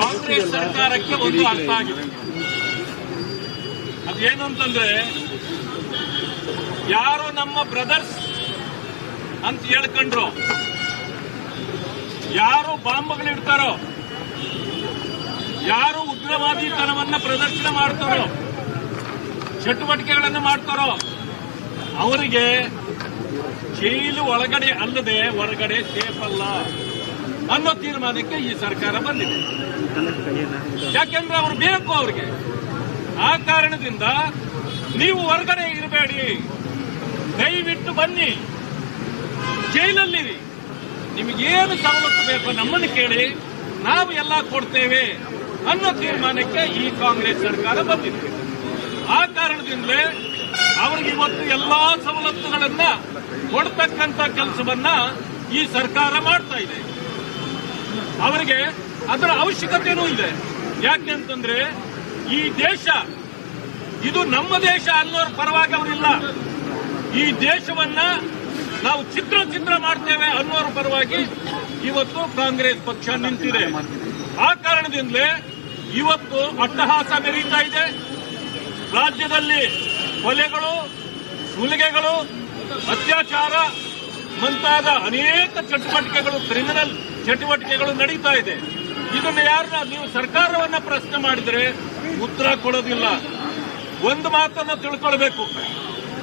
ಕಾಂಗ್ರೆಸ್ ಸರ್ಕಾರಕ್ಕೆ ಒಂದು ಅರ್ಥ ಆಗಿದೆ. ಅದೇನು ಅಂತಂದ್ರೆ, ಯಾರು ನಮ್ಮ ಬ್ರದರ್ಸ್ ಅಂತ ಹೇಳ್ಕೊಂಡ್ರು, ಯಾರು ಬಾಂಬ್ಗಳಿಡ್ತಾರೋ ಯಾರು ಉಗ್ರವಾದಿತನವನ್ನ ಪ್ರದರ್ಶನ ಮಾಡ್ತಾರೋ, ಚಟುವಟಿಕೆಗಳನ್ನು ಮಾಡ್ತಾರೋ, ಅವರಿಗೆ ಜೈಲು ಒಳಗಡೆ ಅಲ್ಲದೆ ಹೊರಗಡೆ ಸೇಫ್ ಅಲ್ಲ. ಅನ್ನೋ ತೀರ್ಮಾನಕ್ಕೆ ಈ ಸರ್ಕಾರ ಬಂದಿದೆ. ಯಾಕೆಂದ್ರೆ ಅವರು ಬೇಕು ಅವ್ರಿಗೆ. ಆ ಕಾರಣದಿಂದ ನೀವು ಹೊರಗಡೆ ಇರಬೇಡಿ. ದಯವಿಟ್ಟು ಬನ್ನಿ. ಜೈಲಲ್ಲಿರಿ. ನಿಮಗೇನು ಸವಲತ್ತು ಬೇಕೋ ನಮ್ಮನ್ನು ಕೇಳಿ. ನಾವು ಎಲ್ಲ ಕೊಡ್ತೇವೆ ಅನ್ನೋ ತೀರ್ಮಾನಕ್ಕೆ ಈ ಕಾಂಗ್ರೆಸ್ ಸರ್ಕಾರ ಬಂದಿದೆ. ಆ ಕಾರಣದಿಂದಲೇ ಅವ್ರಿಗೆ ಇವತ್ತು ಎಲ್ಲಾ ಸವಲತ್ತುಗಳನ್ನ ಕೊಡ್ತಕ್ಕಂಥ ಕೆಲಸವನ್ನ ಈ ಸರ್ಕಾರ ಮಾಡ್ತಾ ಇದೆ. ಅವರಿಗೆ ಅದರ ಅವಶ್ಯಕತೆಯೂ ಇದೆ ಯಾಕೆ ಅಂತಂದ್ರೆ ಈ ದೇಶ, ಇದು ನಮ್ಮ ದೇಶ ಅನ್ನೋರ ಪರವಾಗಿ ಅವರಿಲ್ಲ. ಈ ದೇಶವನ್ನ ನಾವು ಚಿತ್ರ ಚಿತ್ರ ಮಾಡ್ತೇವೆ ಅನ್ನೋರ ಪರವಾಗಿ ಇವತ್ತು ಕಾಂಗ್ರೆಸ್ ಪಕ್ಷ ನಿಂತಿದೆ. ಆ ಕಾರಣದಿಂದಲೇ ಇವತ್ತು ಅಟ್ಟಹಾಸ ಮೆರೀತಾ ಇದೆ. ರಾಜ್ಯದಲ್ಲಿ ಕೊಲೆಗಳು ಸುಲಿಗೆಗಳು ಮುಂತಾದ ಅನೇಕ ಚಟುವಟಿಕೆಗಳು ಕ್ರಿಮಿನಲ್ ಚಟುವಟಿಕೆಗಳು ನಡೀತಾ ಇದೆ. ಇದನ್ನು ಯಾರನ್ನ ನೀವು ಸರ್ಕಾರವನ್ನ ಪ್ರಶ್ನೆ ಮಾಡಿದರೆ ಉತ್ತರ ಕೊಡೋದಿಲ್ಲ. ಒಂದು ಮಾತನ್ನ ತಿಳ್ಕೊಳ್ಬೇಕು.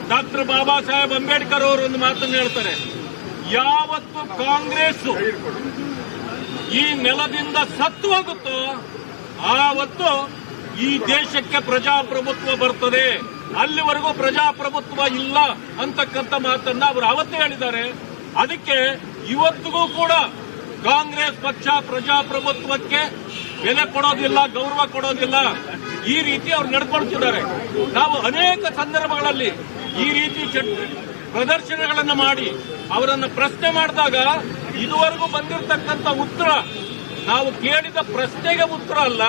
ಡಾಕ್ಟರ್ ಬಾಬಾ ಸಾಹೇಬ್ ಅಂಬೇಡ್ಕರ್ ಅವರು ಒಂದು ಮಾತನ್ನು ಹೇಳ್ತಾರೆ. ಯಾವತ್ತು ಕಾಂಗ್ರೆಸ್ ಈ ನೆಲದಿಂದ ಸತ್ತು ಹೋಗುತ್ತೋ, ಆವತ್ತು ಈ ದೇಶಕ್ಕೆ ಪ್ರಜಾಪ್ರಭುತ್ವ ಬರ್ತದೆ. ಅಲ್ಲಿವರೆಗೂ ಪ್ರಜಾಪ್ರಭುತ್ವ ಇಲ್ಲ ಅಂತಕ್ಕಂಥ ಮಾತನ್ನ ಅವರು ಅವತ್ತೇ ಹೇಳಿದ್ದಾರೆ. ಅದಕ್ಕೆ ಇವತ್ತಿಗೂ ಕೂಡ ಕಾಂಗ್ರೆಸ್ ಪಕ್ಷ ಪ್ರಜಾಪ್ರಭುತ್ವಕ್ಕೆ ಬೆಲೆ ಕೊಡೋದಿಲ್ಲ, ಗೌರವ ಕೊಡೋದಿಲ್ಲ. ಈ ರೀತಿ ಅವ್ರು ನಡ್ಕೊಳ್ತಿದ್ದಾರೆ. ನಾವು ಅನೇಕ ಸಂದರ್ಭಗಳಲ್ಲಿ ಈ ರೀತಿ ಪ್ರದರ್ಶನಗಳನ್ನು ಮಾಡಿ ಅವರನ್ನು ಪ್ರಶ್ನೆ ಮಾಡಿದಾಗ ಇದುವರೆಗೂ ಬಂದಿರತಕ್ಕಂಥ ಉತ್ತರ ನಾವು ಕೇಳಿದ ಪ್ರಶ್ನೆಗೆ ಉತ್ತರ ಅಲ್ಲ.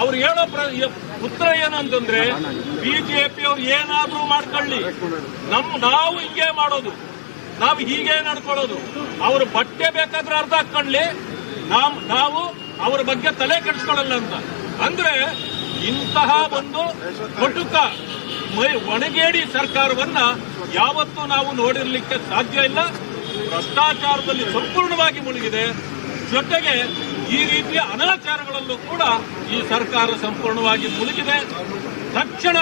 ಅವ್ರು ಹೇಳೋ ಉತ್ತರ ಏನಂತಂದ್ರೆ ಬಿಜೆಪಿ ಅವ್ರು ಏನಾದ್ರೂ ಮಾಡ್ಕೊಳ್ಳಿ. ನಮ್ ನಾವು ಹಿಂಗೆ ಮಾಡೋದು. ನಾವು ಹೀಗೆ ನಡ್ಕೊಳ್ಳೋದು. ಅವ್ರ ಬಟ್ಟೆ ಬೇಕಾದ್ರೆ ಅರ್ಧ ಹಾಕೊಳ್ಳಿ ನಾವು ನಾವು ಅವ್ರ ಬಗ್ಗೆ ತಲೆ ಕೆಡಿಸ್ಕೊಳ್ಳಲ್ಲ ಅಂತ. ಅಂದ್ರೆ ಇಂತಹ ಒಂದು ಕಟುಕ ಒಣಗೇಡಿ ಸರ್ಕಾರವನ್ನ ಯಾವತ್ತೂ ನಾವು ನೋಡಿರ್ಲಿಕ್ಕೆ ಸಾಧ್ಯ ಇಲ್ಲ. ಭ್ರಷ್ಟಾಚಾರದಲ್ಲಿ ಸಂಪೂರ್ಣವಾಗಿ ಮುಳುಗಿದೆ. ಜೊತೆಗೆ ಈ ರೀತಿಯ ಅನಾಚಾರಗಳಲ್ಲೂ ಕೂಡ ಈ ಸರ್ಕಾರ ಸಂಪೂರ್ಣವಾಗಿ ಮುಳುಗಿದೆ. ತಕ್ಷಣ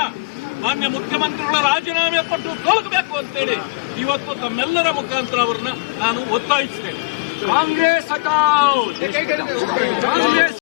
ಮಾನ್ಯ ಮುಖ್ಯಮಂತ್ರಿಗಳ ರಾಜೀನಾಮೆ ಪಟ್ಟು ತೊಲಗಬೇಕು ಅಂತೇಳಿ ಇವತ್ತು ತಮ್ಮೆಲ್ಲರ ಮುಖಾಂತರ ಅವರನ್ನ ನಾನು ಒತ್ತಾಯಿಸುತ್ತೇನೆ ಕಾಂಗ್ರೆಸ್ ಕಾಂಗ್ರೆಸ್